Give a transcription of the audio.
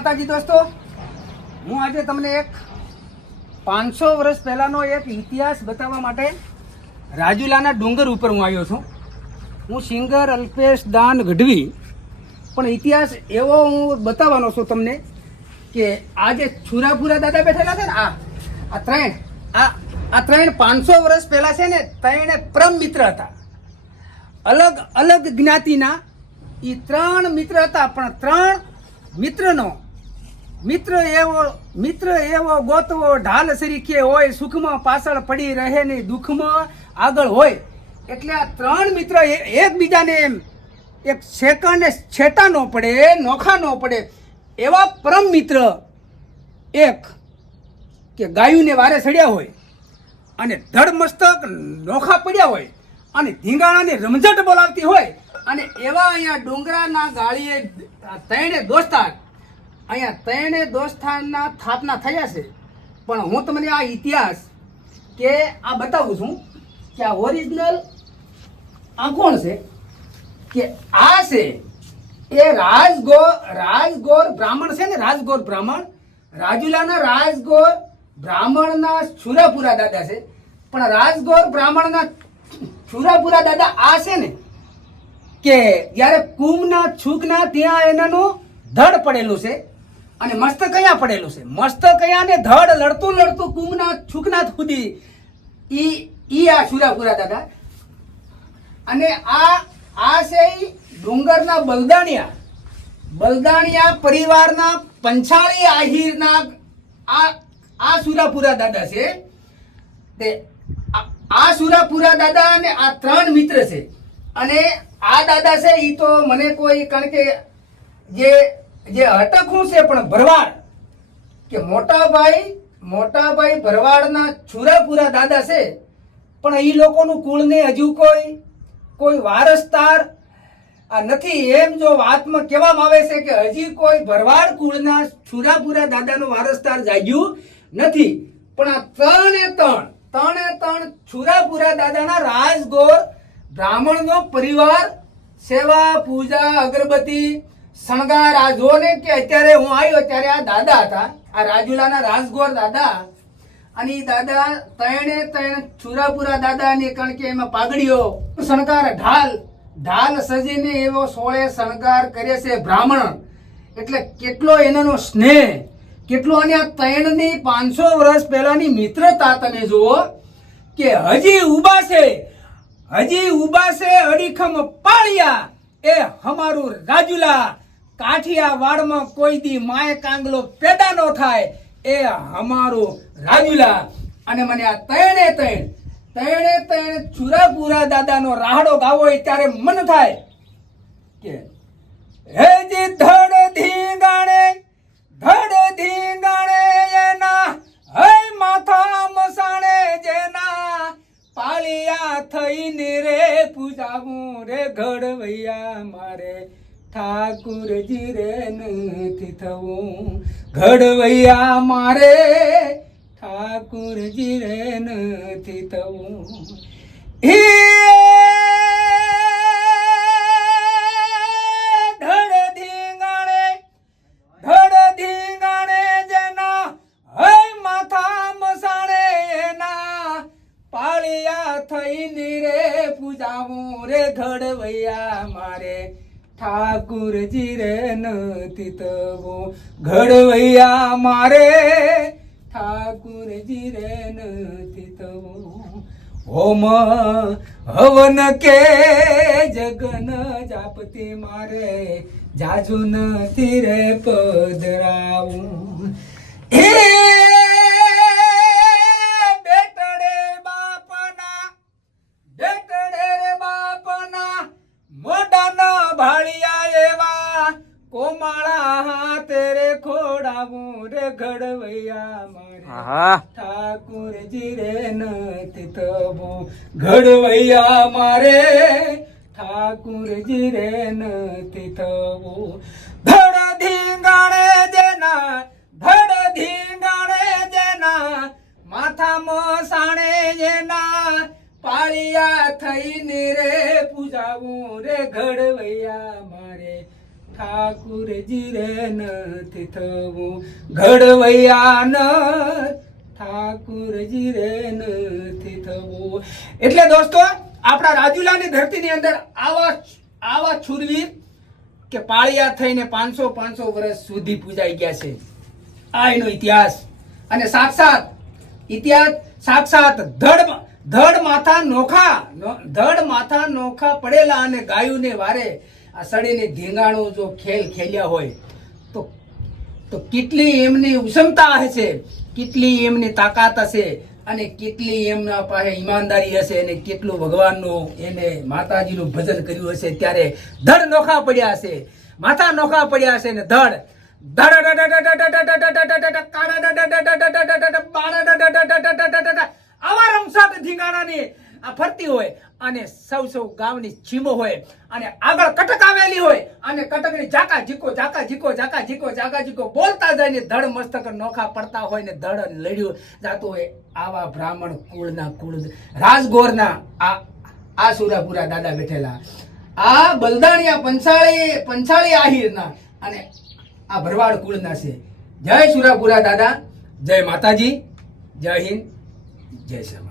માતાજી દોસ્તો, હું આજે તમને એક 500 વર્ષ પહેલાનો એક ઇતિહાસ બતાવવા માટે રાજુલાના ડુંગર ઉપર હું આવ્યો છું. હું સિંગર અલ્પેશ દાન ગઢવી, પણ ઇતિહાસ એવો હું બતાવવાનો છું તમને કે આ જે છુરાપુરા દાદા બેઠેલા છે ને, આ ત્રણ 500 વર્ષ પહેલા છે ને, ત્રણે પરમ મિત્ર હતા. અલગ અલગ જ્ઞાતિના એ 3 મિત્ર હતા, પણ 3 મિત્ર એવો ગોતવો ઢાલ સરીખે હોય, સુખમાં પાછળ પડી રહે ને દુઃખમાં આગળ હોય. એટલે આ 3 મિત્ર એકબીજાને એમ એક સેકન્ડ છેટા ન પડે, નોખા ન પડે એવા પરમ મિત્ર એક કે ગાયુંને વારે સડ્યા હોય અને ધડ મસ્તક નોખા પડ્યા હોય અને ધીંગાણાની રમઝટ બોલાવતી હોય, અને એવા અહીંયા ડુંગરાના ગાળીએ ત્રણે દોસ્તાર દોસ્તારના સ્થાપના થયા છે. પણ હું તમને આ ઇતિહાસ કે આ બતાવું છું કે આ ઓરિજિનલ આ કોણ છે, કે આ છે એ રાજગોર બ્રાહ્મણ છે ને, રાજગોર બ્રાહ્મણ, રાજુલાના રાજગોર બ્રાહ્મણના છુરાપુરા દાદા છે. પણ રાજગોર બ્રાહ્મણના છુરાપુરા દાદા આ છે ને, કે જ્યારે કુંભના છૂકના ત્યાં એનાનું ધડ પડેલું છે અને મસ્ત કયા પડેલું છે, મસ્ત કયા ને ધડ લડતું કુંભના છૂકના સુધી ઈ આ છુરાપુરા દાદા. અને આ છે ડુંગરના બલદાણિયા પરિવારના પંચાળી આહિરના આ સુરાપુરા દાદા છે. તે આ સુરાપુરા દાદા અને આ 3 મિત્ર છે. અને આ દાદા છે ઈ તો મને કોઈ, કારણ કે જે અટકું છે પણ ભરવાડ કે મોટાભાઈ ભરવાડના છુરાપુરા દાદા છે. પણ ઈ લોકોનું કુળને હજુ કોઈ વારસદાર આ નથી. એમ જો વાતમાં કહેવામાં આવે છે કે હજી કોઈ ભરવાડ કુળના છુરાપુરા દાદાનું વારસદાર જાગ્યું નથી. પણ આ ત્રણે છુરાપુરા દાદાના રાજગોર બ્રાહ્મણનો પરિવાર સેવા પૂજા અગરબત્તી શણગાર. આ જો ને કે અત્યારે હું આવ્યો ત્યારે આ દાદા હતા, આ રાજુલાના રાજગોર દાદા. અને એ દાદા ત્રણે છુરાપુરા દાદાની, કારણ કે એમાં પાઘડીઓ શણગાર ઢાલ સજીને એવો 16 શણગાર કરે છે બ્રાહ્મણ. એટલે કેટલો એનો સ્નેહ, કેટલો. અને આ 3ની 500 વર્ષ પહેલાની મિત્રતા તમે જુઓ કે હજી ઊભા છે અડીખમ પાળિયા એ હમારું રાજુલા. કાઠિયાવાડમાં કોઈ દી માય કાંગલો પેદા ન થાય એ હમારું રાજુલા. અને મને આ ત્રણે છુરાપુરા દાદાનો રાહડો ગાવો હોય ત્યારે મન થાય કે હે જી ધડ ધીંગાણે એના હે માથા મસાણે જેના પાળિયા થઈને રે પૂજાવું રે ઘડવૈયા મારે ઠાકુરજી રે નથી થવું, ઘડવૈયા મારે ઠાકુરજી રે નથી થવું. ધડ ધીંગાણે જેના હે માથા મસાણે એના પાળિયા થઈને રે પૂજાવું રે ઘડવૈયા મારે ઠાકુરજી રે નથી થવું, ઘડવૈયા મારે ઠાકુરજી રે નથી થવું. હોમ હવન કે જગન જાપતી મારે જાજુ નથી રે પધરાવું. હે બેટડે બાપના મોઢાના ભાળિયા એવા કોમાળા હાથે રે ખોડાવું રે ઘડવૈયા મારે ઠાકુરજી રે નથી થવું, ઘડવૈયા મારે ઠાકુરજી રે નથી થવું. ધડ ધીંગાણે જેના માથામાં સાણે જેના પાળિયા થઈને રે પૂજાવું રે ઘડવૈયા મારે ઠાકુરજી રે નથી થવું ઘડવૈયા ન ઠાકુરજી રે નથી થવું. એટલે દોસ્તો આપણા રાજુલાની ધરતીની અંદર આવા છુરવીર કે પાળિયા થઈને 500 વર્ષ સુધી પૂજાઈ ગયા છે. આ એનો ઇતિહાસ. અને સાક્ષાત ધડ માથા નોખા પડેલા અને ગાયુંને વારે આ સડીને ધીંગાણો જો ખેલ્યા હોય તો કેટલી એમની ઉષ્મતા હશે, કેટલી એમની તાકાત હશે અને કેટલી એમના પાસે ઈમાનદારી હશે અને કેટલું ભગવાનનું એને માતાજીનું ભજન કર્યું હશે. ત્યારે ધડ નોખા પડ્યા હશે, માથા નોખા પડ્યા હશે ને ધડ આવા રમસાદ ધીંગાણાની આ ફરતી હોય અને સૌ ગામની ચીમો હોય અને આગળ કટક આવેલી હોય અને કટકની જાકા જીકો બોલતા જાય ને ધડ મસ્તક નોખા પડતા હોય ને ધડ લડ્યું જાતું હોય. આવા બ્રાહ્મણ કુળ રાજગોરના આ સુરાપુરા દાદા બેઠેલા, આ બલદાણિયા પંચાળી આહિરના અને આ ભરવાડ કુળના છે. જય સુરાપુરા દાદા, જય માતાજી, જય હિન્દ, જય શ્રી